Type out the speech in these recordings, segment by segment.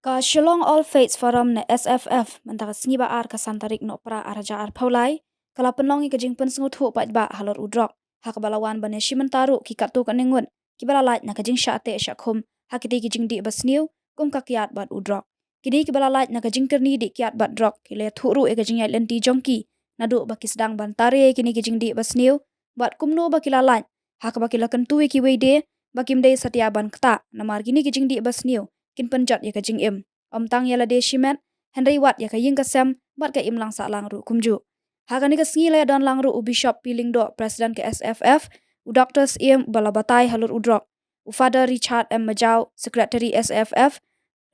Ka Shillong All Faiths Forum na SFF mentaka sngiba ar ka santarik no pra araja ar paulai kala penlongi ka jingpen sengut hu pat ba halor udrok hak balawan bane shimentaru ki katu ka ningun ki bala lait na ka jing shate shakhum hakiti ki jingdi basniu kum ka kiat bat udrok kini ki bala lait na ka jingterni di kiat bat drok ki le thuru e ka Jingïaid Lynti jongki nadu ba kisdang bantare kini ki jingdi basniu bat kumno ba kila lait hak ba kila kentui ki weide ba kimdei satia ban kta namar kini ki jingdi basniu kin penjat ya ka jing im om tang yala de shimet Henry wat ya ka ying ka sem bat ka im lang sa lang ru kumju hagani ka sngi le don lang ru u bishop piling do president ke SFF u doctors im balabatai halur udrok u father Richard M Majau secretary SFF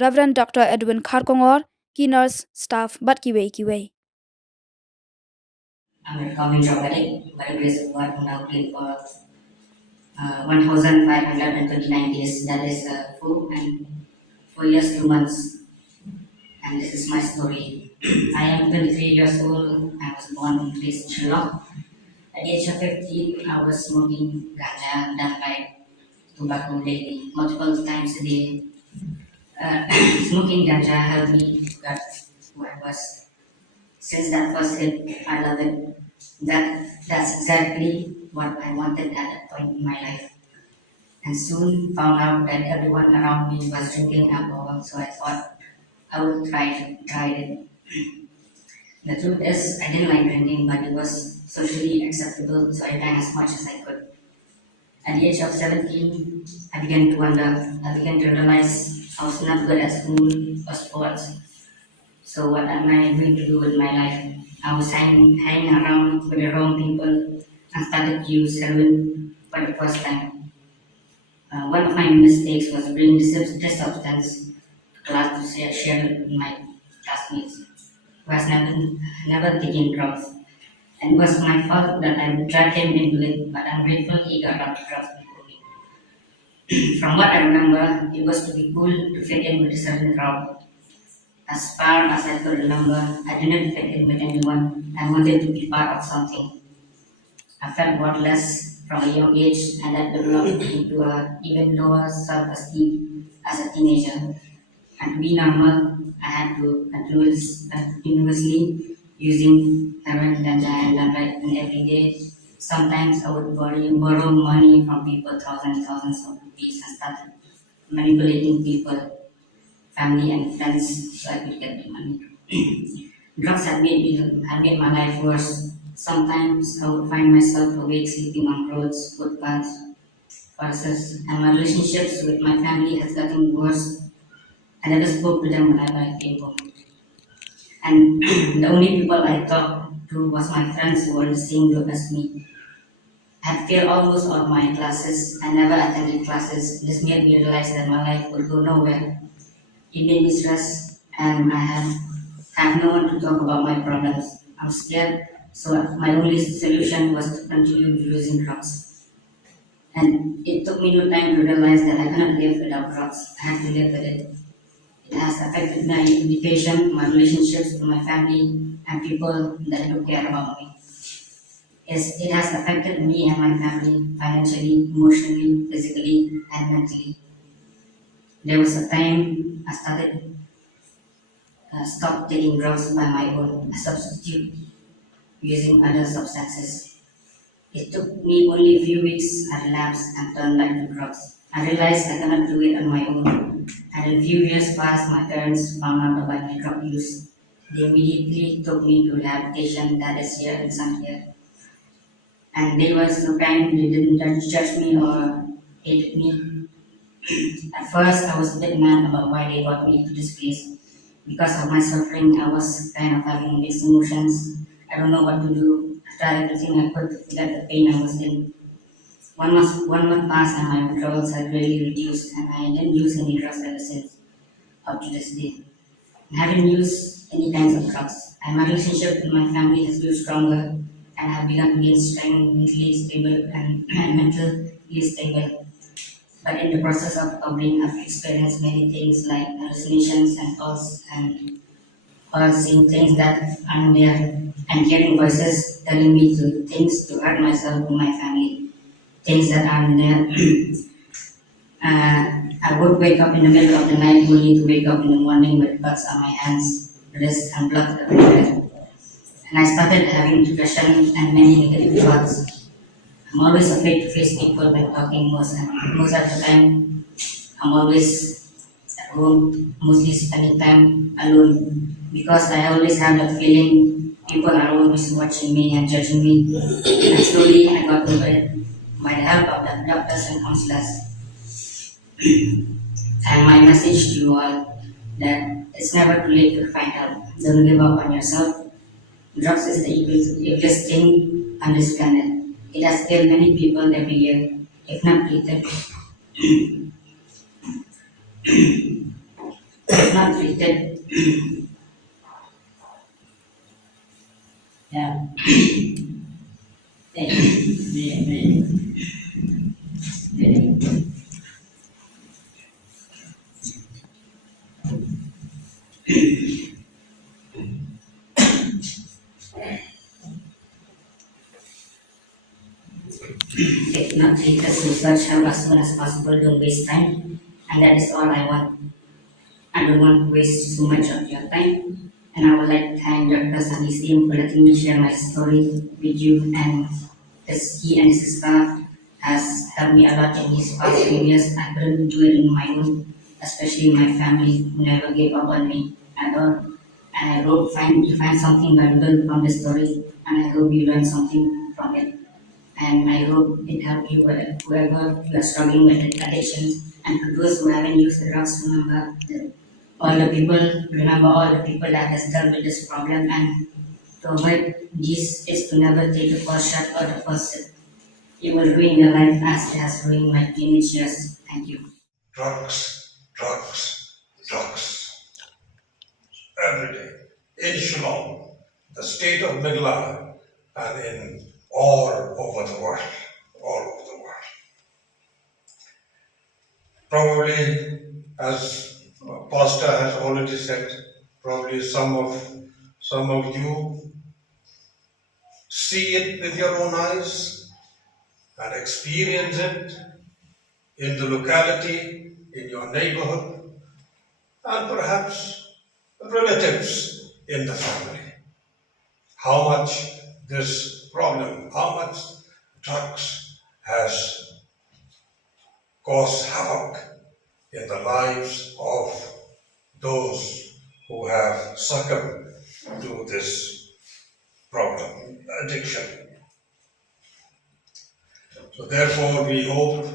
Reverend Dr Edwin Kharkongor ki nurse staff bat ki wei I'm a recovering drug addict, by the grace of God, I'm now clean for 1,529 days. That is full and 4 years, 2 months. And this is my story. I am 23 years old. I was born in place Sri Lanka. At the age of 15, I was smoking ganja, done by tobacco daily, multiple times a day. Smoking ganja helped me get who I was. Since that first hit, I love it. That's exactly what I wanted at that point in my life. And soon found out that everyone around me was drinking alcohol, so I thought I would try it. The truth is, I didn't like drinking, but it was socially acceptable, so I drank as much as I could. At the age of 17, I began to wonder. I began to realize I was not good at school or sports. So what am I going to do with my life? I was hanging around with the wrong people and started to use heroin for the first time. One of my mistakes was bringing this substance to class to share it with my classmates who has never taken drugs. And it was my fault that I dragged him into it, but I'm grateful he got off drugs before me. From what I remember, it was to be cool to fit in with a certain crowd. As far as I could remember, I didn't fit in with anyone. I wanted to be part of something. I felt worthless from a young age, and that developed into a even lower self-esteem as a teenager. And to be normal, I had to continuously using heroin, ganja, and and every day. Sometimes I would borrow money from people, thousands of rupees, and start manipulating people, family, and friends so I could get the money. Drugs had made my life worse. Sometimes I would find myself awake sleeping on roads, footpaths, buses, and my relationships with my family has gotten worse. I never spoke to them whenever I came home. And the only people I talked to was my friends who were in the same group as me. I had failed almost all my classes. I never attended classes. This made me realize that my life would go nowhere. It made me stressed, and I have no one to talk about my problems. I'm scared, so my only solution was to continue using drugs. And it took me no time to realize that I cannot live without drugs. I had to live with it. It has affected my education, my relationships with my family, and people that do care about me. It has affected me and my family financially, emotionally, physically, and mentally. There was a time I stopped taking drugs by my own, a substitute using other substances. It took me only a few weeks. I relapsed and turned back to drugs. I realized I cannot do it on my own. And in a few years past, my parents found out about my drug use. They immediately took me to rehabilitation that is here in Zambia. And they were so kind, they didn't judge me or hated me. At first, I was a bit mad about why they brought me to this place. Because of my suffering, I was kind of having mixed emotions. I don't know what to do. I tried everything I could to forget the pain I was in. 1 month passed and my withdrawals had really reduced, and I didn't use any drugs ever since, up to this day. I haven't used any kinds of drugs, and my relationship with my family has grew stronger, and I have begun to gain strength, mentally stable, and mentally stable. But in the process of covering, I've experienced many things like hallucinations and thoughts and or seeing things that aren't there and hearing voices telling me to things to hurt myself and my family, things that aren't there. I would wake up in the middle of the night only to wake up in the morning with cuts on my hands, wrists, and blood everywhere. And I started having depression and many negative thoughts. I'm always afraid to face people when talking most of the time. I'm always at home, mostly spending time alone because I always have that feeling people are always watching me and judging me. And slowly I got over it by the help of the doctors and counselors. And my message to you all that it's never too late to find help. Don't give up on yourself. Drugs is the evilest thing on this planet. It has killed many people every year, if not treated. If not treated. Yeah. If not treated, research help as soon as possible. Don't waste time, and that is all I want. I don't want to waste so much of your time, and I would like to thank Dr. Mynsiem for letting me share my story with you, and as he and his staff has helped me a lot in these past few years. I couldn't do it on my own, especially my family who never gave up on me at all. And I hope you find something valuable from this story, and I hope you learn something from it. And I hope it helped you, whoever you are struggling with addictions, and for those who haven't used the drugs, remember all the people that has dealt with this problem, and to avoid this is to never take the first shot or the first sip. It will ruin your life as it has ruined my teenage years. Thank you. Drugs, drugs, drugs. Every day, in Shillong, the state of Meghalaya, and in all over the world, all over the world. Probably, as Pastor has already said, probably some of you see it with your own eyes and experience it in the locality, in your neighborhood, and perhaps relatives in the family. How much this problem, how much drugs has caused havoc in the lives of those who have succumbed to this problem, addiction. So therefore we hope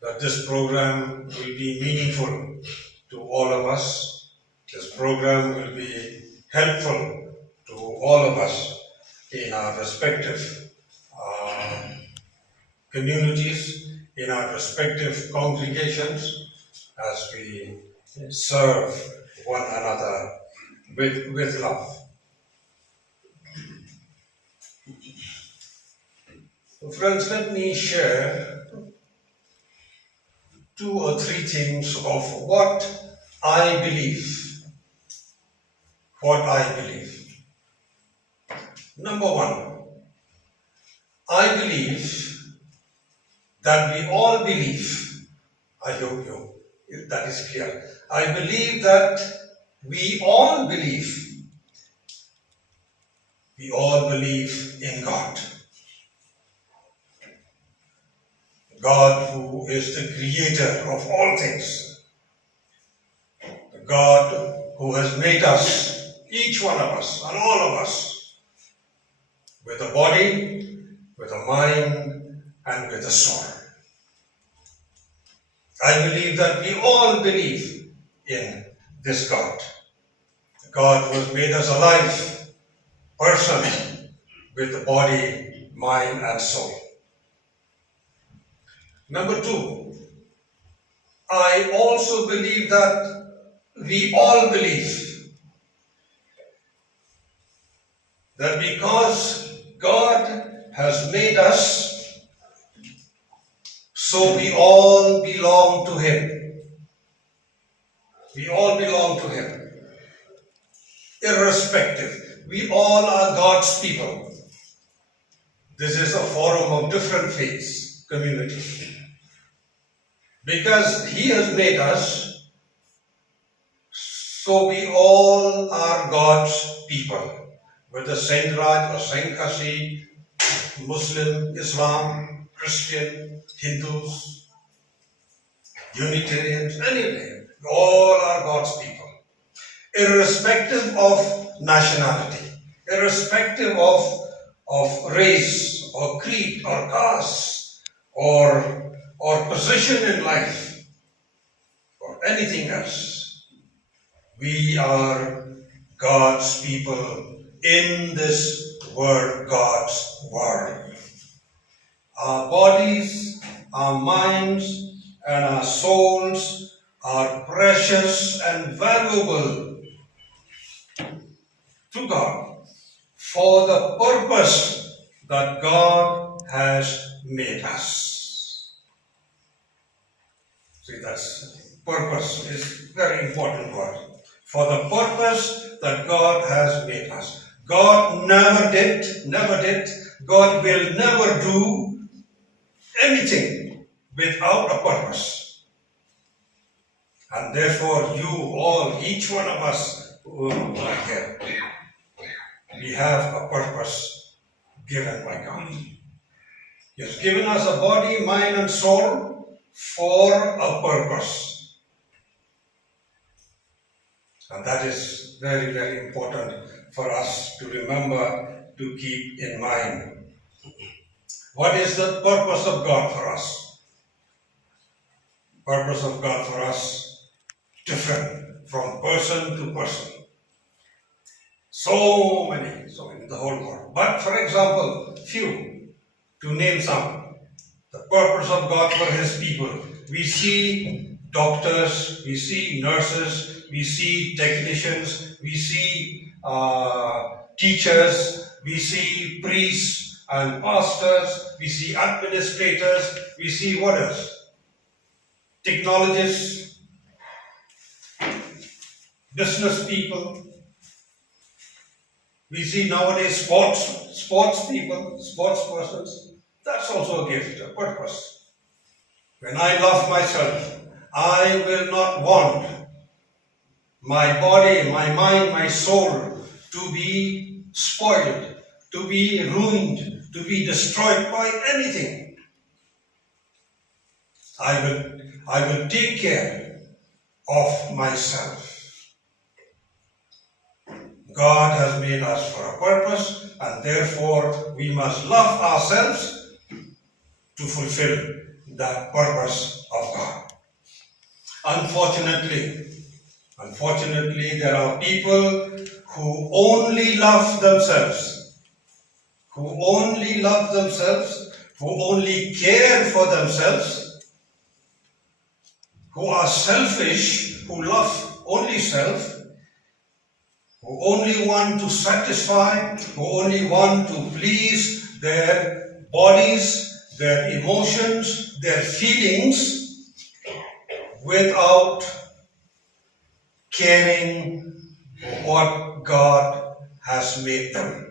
that this program will be meaningful to all of us. This program will be helpful to all of us in our respective communities, in our respective congregations, as we serve one another with love. So friends, let me share 2 or 3 things of what I believe. What I believe. Number 1, I believe that we all believe. I hope that is clear. I believe that we all believe. We all believe in God. God who is the creator of all things. The God who has made us, each one of us and all of us, with a body, with a mind, and with a soul. I believe that we all believe in this God. The God who has made us alive, person, with a body, mind, and soul. Number 2, I also believe that we all believe that because God has made us, so we all belong to Him. We all belong to Him. Irrespective, we all are God's people. This is a forum of different faiths, communities. Because He has made us, so we all are God's people. Whether Saint Raj or Saint Kasi, Muslim, Islam, Christian, Hindus, Unitarians, anyway, we all are God's people. Irrespective of nationality, irrespective of race or creed or caste or position in life or anything else. We are God's people in this world, God's world. Our bodies, our minds, and our souls are precious and valuable to God for the purpose that God has made us. See, that's purpose is very important word. For the purpose that God has made us. God never did, God will never do anything without a purpose. And therefore you all, each one of us who are here, we have a purpose given by God. He has given us a body, mind and soul for a purpose. And that is very, very important for us to remember, to keep in mind. What is the purpose of God for us? Purpose of God for us different from person to person. So many in the whole world. But for example, few, to name some. The purpose of God for His people. We see doctors, we see nurses, we see technicians, we see teachers, we see priests and pastors, we see administrators, we see what else? Technologists, business people. We see nowadays sports people, sports persons. That's also a gift, a purpose. When I love myself, I will not want my body, my mind, my soul to be spoiled, to be ruined, to be destroyed by anything. I will take care of myself. God has made us for a purpose, and therefore we must love ourselves to fulfill that purpose of God. Unfortunately, there are people who only love themselves, who only care for themselves, who are selfish, who love only self, who only want to satisfy, who only want to please their bodies, their emotions, their feelings, without caring for what God has made them.